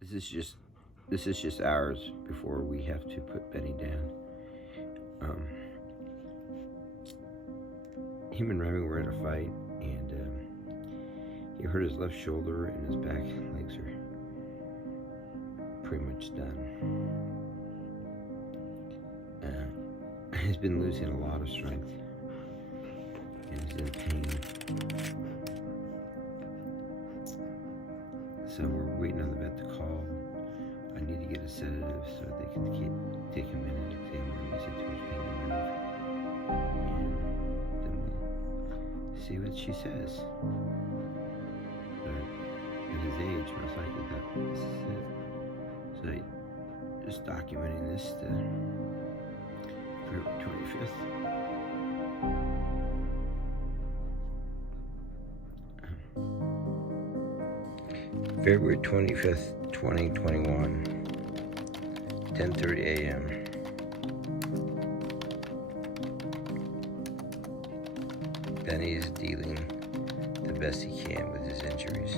this is just hours before we have to put Benny down. Him and Remy were in a fight, and he hurt his left shoulder, and his back legs are pretty much done. He's been losing a lot of strength, and he's in pain. So we're waiting on the vet to call. I need to get a sedative so they can take him in and examine him. He's in too much pain to move. And then we'll see what she says. But at his age, most likely this is it. So just documenting this to February 25th. February 25th, 2021, 10:30 a.m. Benny is dealing the best he can with his injuries.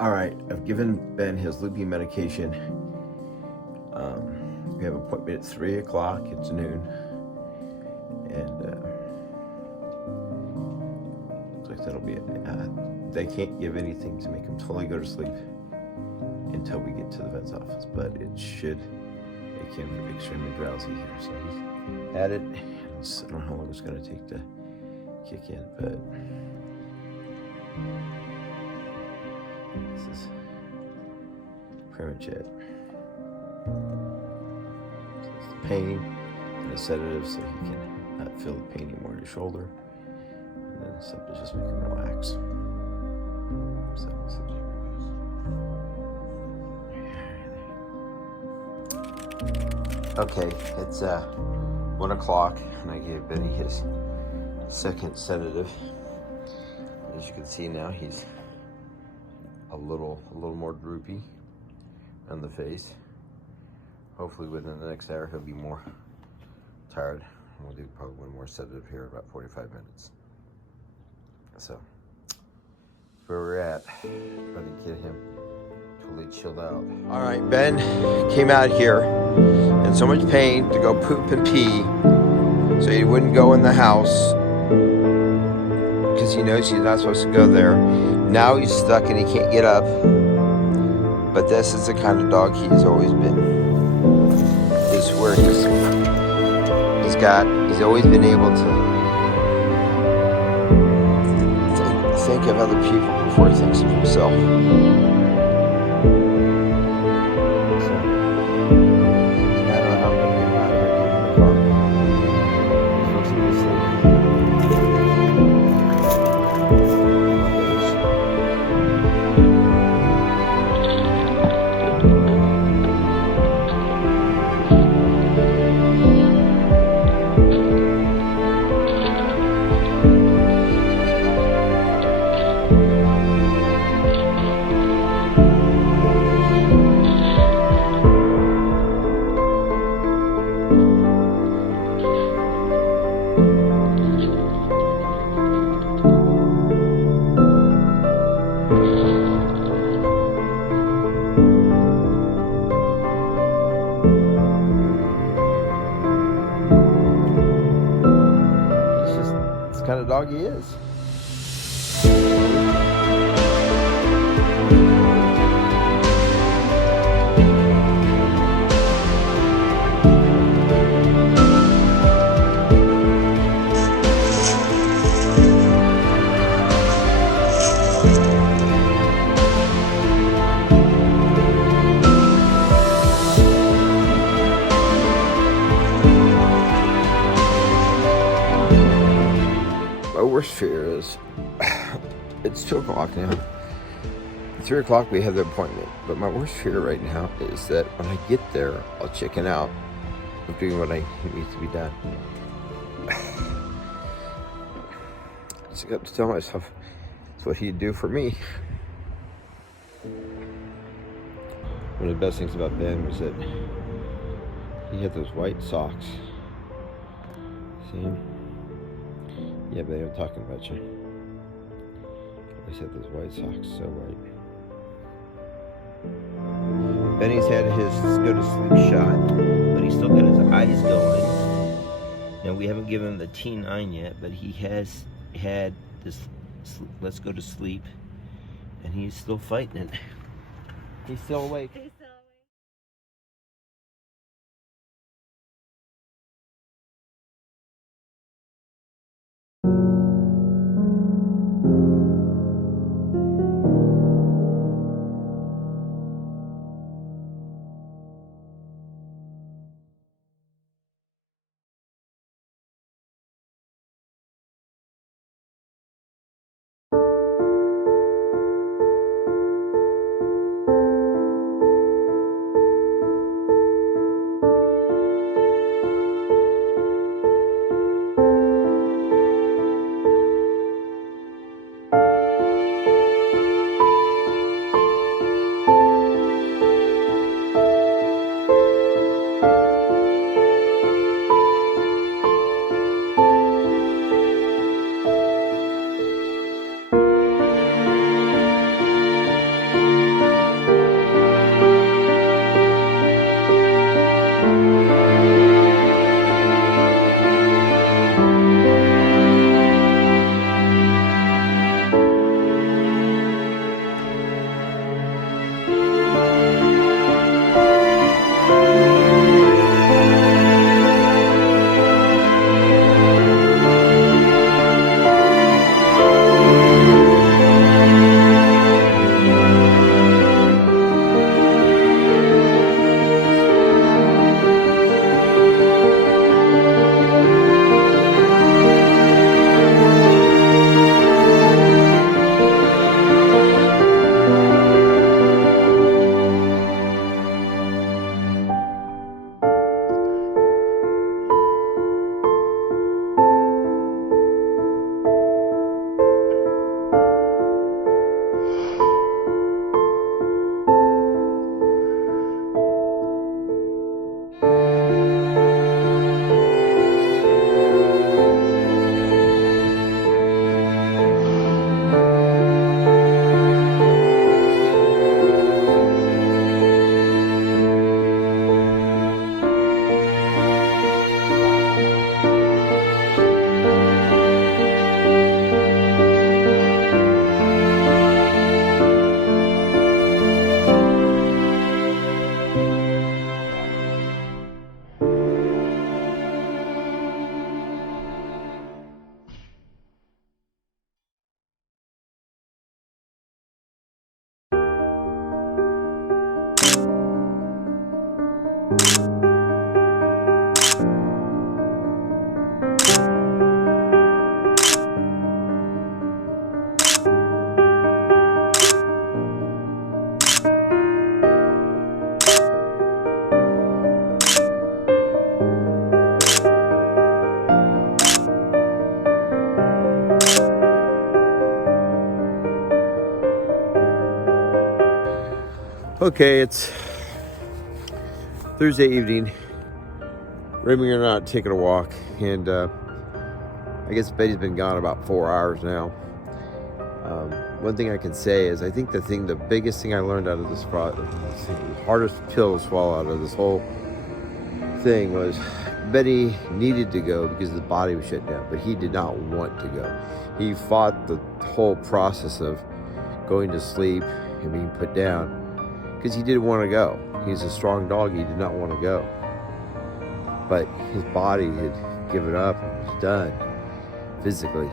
All right, I've given Ben his loopy medication. We have an appointment at 3 o'clock. It's noon. And looks like that'll be it. They can't give anything to make him totally go to sleep until we get to the vet's office, but it should make him extremely drowsy here. So he's had it. I don't know how long it's going to take to kick in, but this is pretty much it. So it's the pain and a sedative so he can not feel the pain anymore in his shoulder. And then something to just make him relax. So Okay, it's 1 o'clock, and I gave Benny his second sedative. As you can see now, he's a little more droopy on the face. Hopefully within the next hour he'll be more tired. We'll do probably one more sedative here in about 45 minutes. So that's where we're at. Trying to get him totally chilled out. all right, Ben came out here in so much pain to go poop and pee, so he wouldn't go in the house because he knows he's not supposed to go there. Now he's stuck and he can't get up. But this is the kind of dog he has always been. Is where he's always been able to think of other people before he thinks of himself. Kind of dog he is. My worst fear is, it's 2 o'clock now. At 3 o'clock we have the appointment, but my worst fear right now is that when I get there, I'll chicken out of doing what needs to be done. I just got to tell myself it's what he'd do for me. One of the best things about Ben was that He had those white socks. See him? Yeah, but I'm talking about you. I said those white socks, so white. Benny's had his go to sleep shot, but he's still got his eyes going. Now we haven't given him the T9 yet, but he has had this let's go to sleep, and he's still fighting it. He's still awake. Okay, it's Thursday evening. Raymond and I are taking a walk, and I guess Betty's been gone about 4 hours now. One thing I can say is I think the biggest thing I learned out of this process, the hardest pill to swallow out of this whole thing was Betty needed to go because the body was shut down, but he did not want to go. He fought the whole process of going to sleep and being put down because he didn't want to go. He's a strong dog. He did not want to go. But his body had given up and was done physically.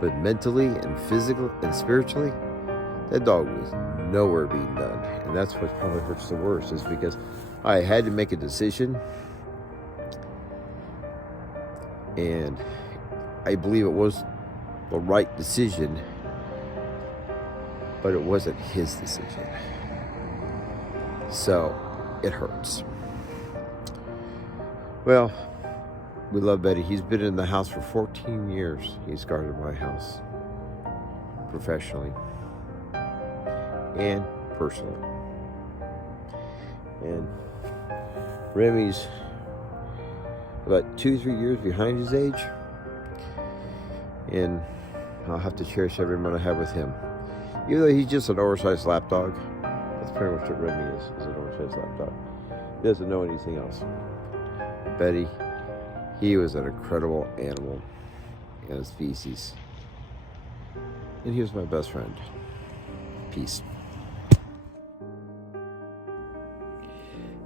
But mentally and physically and spiritually, that dog was nowhere being done. And that's what probably hurts the worst, is because I had to make a decision. And I believe it was the right decision, but it wasn't his decision. So it hurts. Well, we love Betty. He's been in the house for 14 years. He's guarded my house professionally and personally. And Remy's about 2-3 years behind his age, and I'll have to cherish every moment I have with him. Even though he's just an oversized lapdog, that's pretty much what Remy is an oversized lapdog. He doesn't know anything else. Betty, he was an incredible animal and his species. And he was my best friend. Peace.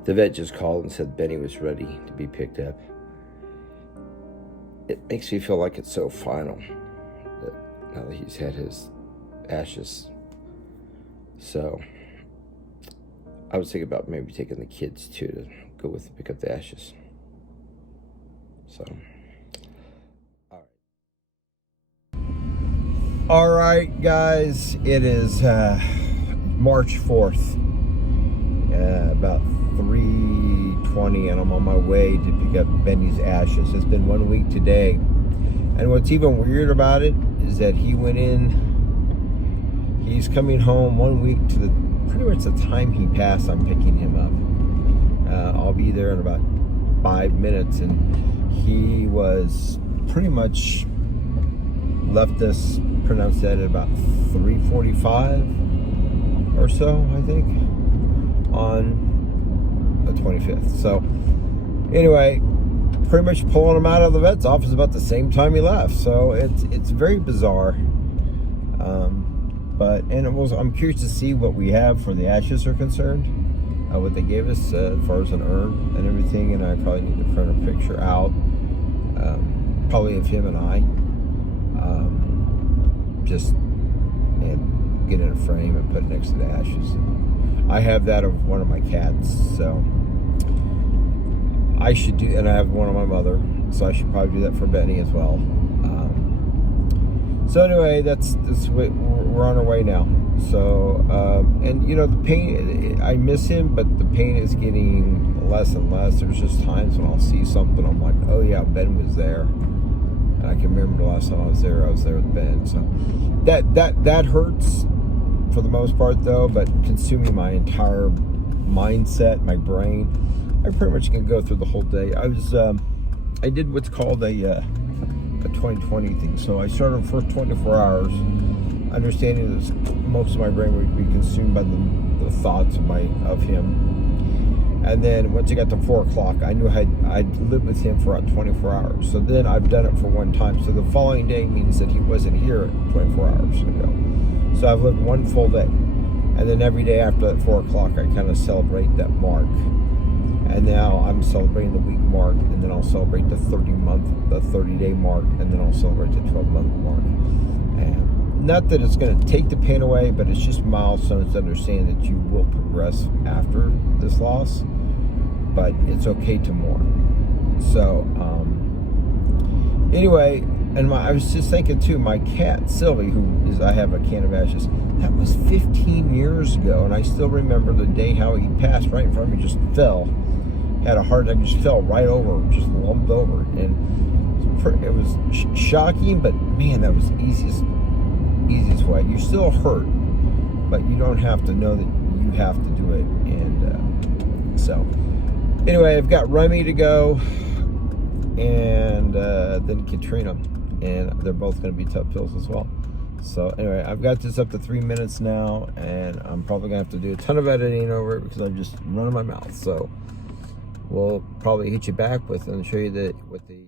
The vet just called and said Benny was ready to be picked up. It makes me feel like it's so final that now that he's had his ashes. So I was thinking about maybe taking the kids too to go with and pick up the ashes. So, all right, guys, it is March 4th, about 3:20, and I'm on my way to pick up Benny's ashes. It's been 1 week today, and what's even weird about it is that he went in, he's coming home 1 week to the pretty much the time he passed. I'm picking him up. I'll be there in about 5 minutes, and he was pretty much left us, pronounced that at about 3:45 or so, I think, on the 25th. So anyway, pretty much pulling him out of the vet's office about the same time he left. So it's very bizarre. I'm curious to see what we have for the ashes are concerned, what they gave us as far as an urn and everything. And I probably need to print a picture out, probably of him and I, and get in a frame and put it next to the ashes. I have that of one of my cats, so I should do, and I have one of my mother, so I should probably do that for Benny as well. So anyway, that's we're on our way now. So and you know, the pain, I miss him, but the pain is getting less and less. There's just times when I'll see something, I'm like, oh yeah, Ben was there. And I can remember the last time I was there with Ben. So that hurts for the most part though, but consuming my entire mindset, my brain, I pretty much can go through the whole day. I did what's called a 2020 thing. So I started the first 24 hours understanding that most of my brain would be consumed by the thoughts of him. And then once I got to 4 o'clock, I knew I'd lived with him for about 24 hours. So then I've done it for one time. So the following day means that he wasn't here 24 hours ago. So I've lived one full day. And then every day after that 4 o'clock, I kind of celebrate that mark. And now I'm celebrating the week mark, and then I'll celebrate the 30-day mark, and then I'll celebrate the 12-month mark. And not that it's going to take the pain away, but it's just milestones to understand that you will progress after this loss, but it's okay to mourn. So anyway, and I was just thinking too, my cat Sylvie, I have a can of ashes, that was 15 years ago, and I still remember the day how he passed right in front of me, just fell. Had a heart attack, just fell right over, just lumped over, and it was shocking. But man, that was the easiest way. You're still hurt, but you don't have to know that you have to do it. And so, anyway, I've got Remy to go, and then Katrina, and they're both going to be tough pills as well. So anyway, I've got this up to 3 minutes now, and I'm probably gonna have to do a ton of editing over it because I'm just running my mouth. So we'll probably hit you back with and show you what the